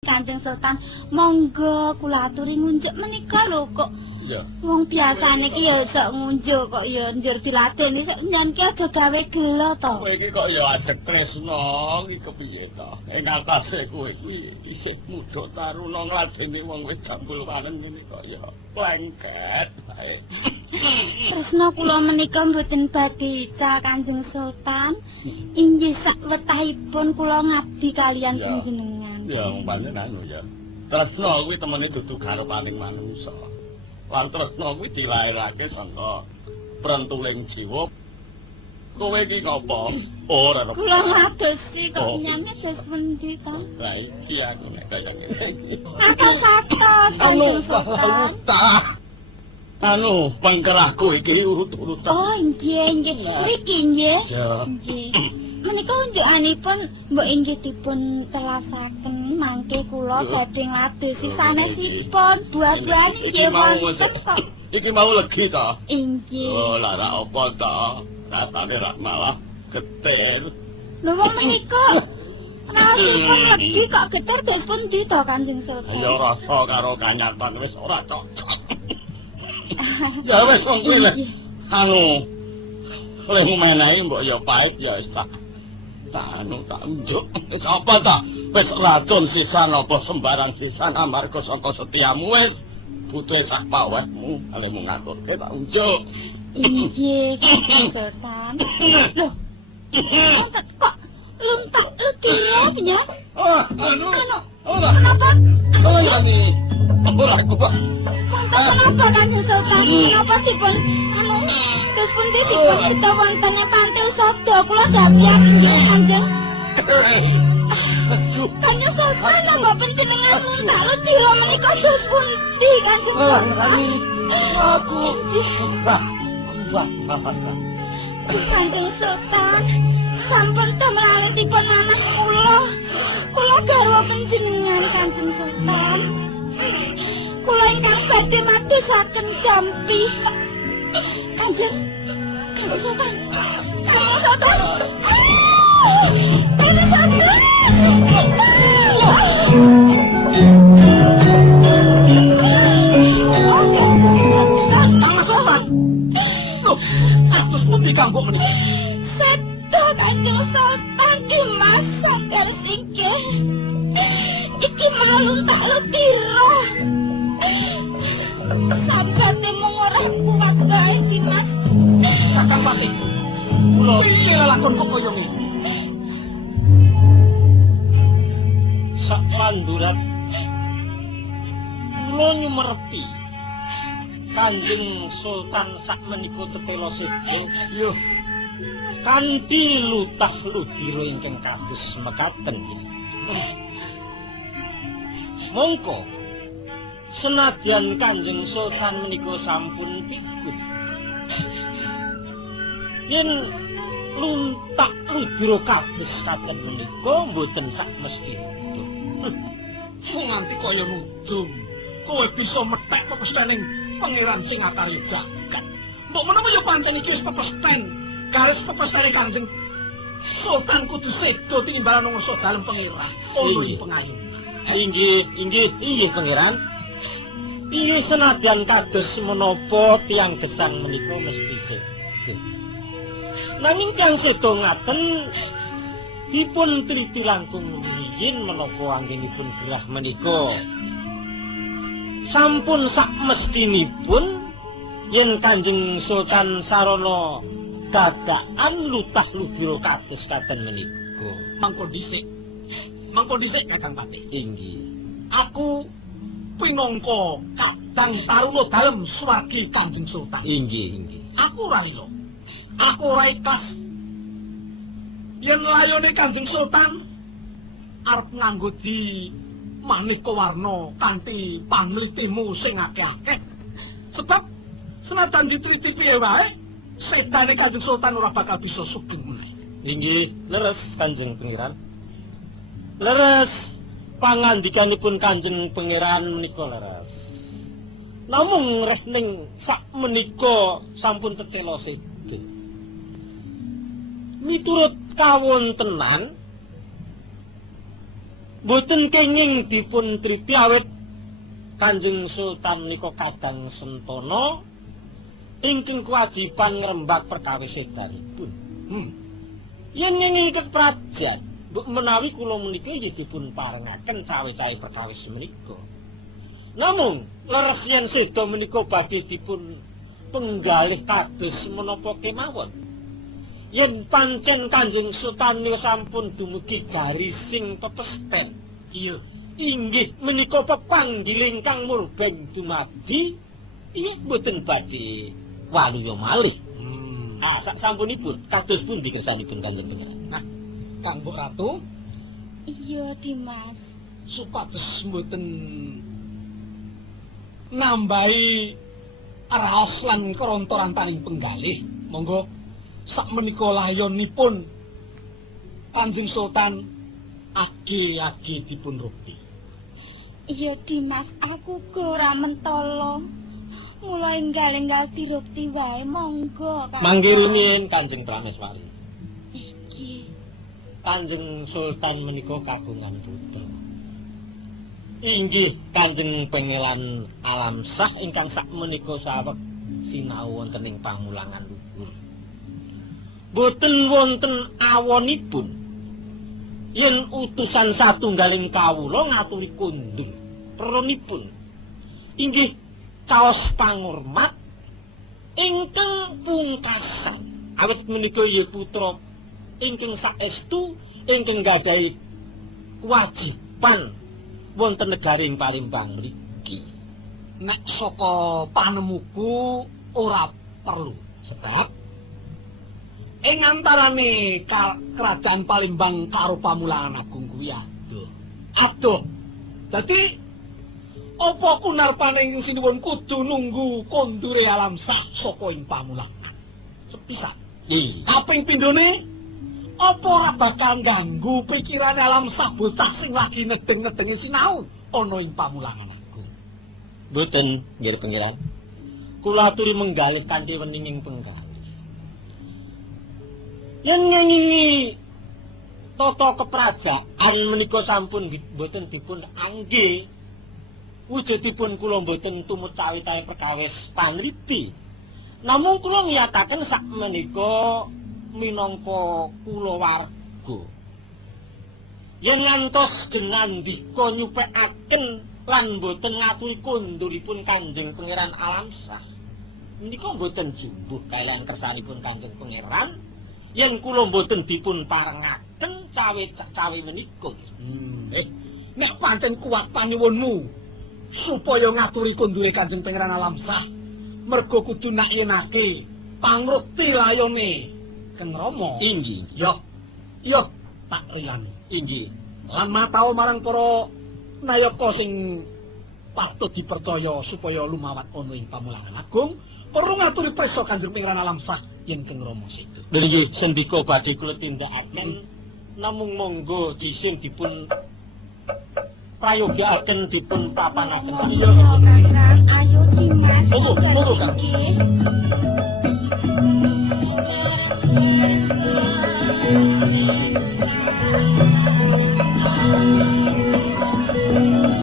Kanjeng Sultan, monggo kula aturi ngunjuk menika lho kok. Iya. Wong biasane ki ya sak ngunjuk kok ya njur diladeni sak nyen ki aja gawe gelo to. Kowe iki kok ya ajek tresno iki kepiye to? Enak kase kowe iki isih muda taruna ngladeni wong wis jambul walen ngene kok ya lengket bae. Tresna kula menika mboten badhe Kanjeng Sultan. Inggih sak wetahipun kula ngabdi kalian panjenengan. Ya umpamane anu ya. Tresna kuwi temene dudu garepaning manungsa. Lan tresna kuwi dilairake saka prentuling jiwa. Kowe iki ngopo? Ora ono. Kula ngadosi kok nyane dos pundi to? Lah iki anu nek kaya ngene. Kata-kata Anu pangkerahku iki urut-urutan. Oh, nggih. Iki nggih. Ya. Nggih. Menika unjukanipun mbok inggih dipun telasaken mangke kula badhe ngadesi sanesipun buah-buahan nggih wonten kok. Iki mau legi to? Inggih. Oh, lara apa to? Rasane rak malah getir. Lho wong menika rasipun legi kok getir dos pundi to Kanjeng Sultan? Ya rasa karo kanyatan wis ora cocok. Ya wis wong kuwi lek anu oleh menehi mbok ya pahit ya wis tak unjuk. Apa ta? Wis racun sisan apa sembarang sisan amarga saka setiamu wis butuhe sak pawetmu ale mung ngaturke tak unjuk. Inggih, Kanjeng Sultan. Loh. Kok luntak letiro ya? Oh, anu. Kenapa? Oh, ya ni. Ora kok. Kenapa Kanjeng Sultan? Kenapa dipun anu terus pun dipun kita wonten pantil sabda kula dadiak nggih Kanjeng. Kanjeng Sultan apa panjenengan tak letiro menika terus pundi Kanjeng Sultan? Aku. Wah. Kanjeng Sultan, sampun temelalipun anak kula. Kula garwa panjenengan Kanjeng Sultan. Kula ingkang badhe madosaken jampi. Kanjeng Sultan. Kanjeng Sultan. Terus pundi kanggo menika? Sedo Kanjeng Sultan dimasak tersingkir. Iki malun tak letiro. Sampai mung ora kuat bae Dimas. Kakang Pati. Kula iki lakon kok kaya ngene. Sak pandurat kula nyumerepi Kanjeng Sultan sak menika tetela sedo. Yo. Kanthi lutah ludira ingkang kados mekaten. Mongko senadyan Kanjeng Sultan menika sampun pikun. Yen luntak ludira kados katen menika mboten sak mestine. Kok nganti kaya nudung. Kowe bisa metek pepestaning pangeran sing atari jagat. Mbok menawa ya pancen iki wis pepesten. Garis pepestane Kanjeng Sultan kudu sedo tinimbalan nungso dalem pangeran. Ono iki pengayun. Inggih pangeran. Inggih senadyan kados menapa tiyang gesang menika mesti sedo. Nanging kang sedo ngaten dipun triti langkung riyin menapa anggenipun gerah menika sampun sak mestinipun yen Kanjeng Sultan sarana dadakan lutah ludira kados katen menika. Mangko dhisik Kakang Pati. Inggih. Aku pinangka kadang taruna dalem swargi Kanjeng Sultan. Inggih. Aku ora ilo. Aku ora ikhlas yen layone Kanjeng Sultan arep nganggo di maneka warna kanthi panlitimu sing akeh-akeh. Sebab senajan diteliti piye wae, setane Kanjeng Sultan ora bakal bisa sugeng meneh. Inggih, leres Kanjeng Pangeran. Leres pangandikanipun Kanjeng Pangeran menika leres. Namung reh ning sak menika sampun tetela sedo. Miturut kawontenan boten kenging dipun triti awit Kanjeng Sultan menika kadang sentana ingkang kewajiban ngrembak perkawis sedanipun. Yen nginging keprajan, mbok menawi kula menika nggih dipun parengaken cawe-cawe perkawis menika. Namung leres yen seda menika badhe dipun penggalih kados menapa kemawon. Yen pancen Kanjeng Sultan menika sampun dumugi garising pepesten. Iya. Inggih menika pepanggiling kang murben dumadi inggih boten badhe waluya malih. Sampunipun kados pundi kersanipun Kanjeng Pangeran? Nah, Kang Mbok Ratu? Iya, Dimas. Supados mboten nambahi raos lan kerontorantaning penggalih. Monggo sakmenika layonipun Kanjeng Sultan age-age dipun rukti. Iya, Dimas, aku ora mentolo. Mula enggal-enggal dirukti wae, monggo. Mangke rumiyin Kanjeng Prameswari. Iki Kanjeng Sultan menika kagungan putra. Inggih Kanjeng Pangeran Alamsah ingkang sakmenika saweg sinau wonten ing pamulangan luhur. Boten wonten awonipun yen utusan satunggaling kawula ngaturi kondung peronipun inggih kaos pangurmat ingkang pungkasan awit menika ya putra ingkang saestu ingkang gadahi kewajiban wonten negaring Palembang mriki. Nek saka panemuku ora perlu sebab ing antarane kerajaan Palembang karo Pamulangan Agung kuwi adoh. Dadi apa kunarpaning sinuwun kudu nunggu kondure Alamsah saka ing Pamulangan. Sepisan. Kaping pindhone apa ora bakal ganggu pikirane Alamsah bocah sing lagi nedeng-nedengi sinau ana ing Pamulangan Agung. Mboten, nggih Pangeran. Kula aturi menggalih kanthi weninging penggalih. Yen nyanyi tata keprajaan menika sampun boten dipun angge wujudipun kula boten tumut cawe-cawe perkawis panriti. Namung kula ngiyataken sak menika minangka kulawarga. Yen ngantos genandika nyupekaken lan boten ngaturi konduripun Kanjeng Pangeran Alamsah, menika boten jumbuh kaliyan kersanipun Kanjeng Pangeran. Yen kula mboten dipun parengaken cawe-cawe menika. Nek pancen kuat panyuwunmu supaya ngaturi kondure Kanjeng Pangeran Alamsah, mergo kudu nak yenake pangrukti layone Kang Rama. Inggih. Yo tak riyani. Inggih. Lan matao marang para nayaka sing patut dipercaya supaya lumawat ana ing Pamulangan Agung, perlu ngaturi prisa Kanjeng Pangeran Alamsah yen Kang Rama sedo. Lha nggih sendika badhe kula tindakaken namung monggo dising dipun prayogakaken dipun papanaken. Ayo Dimas. Monggo Kang.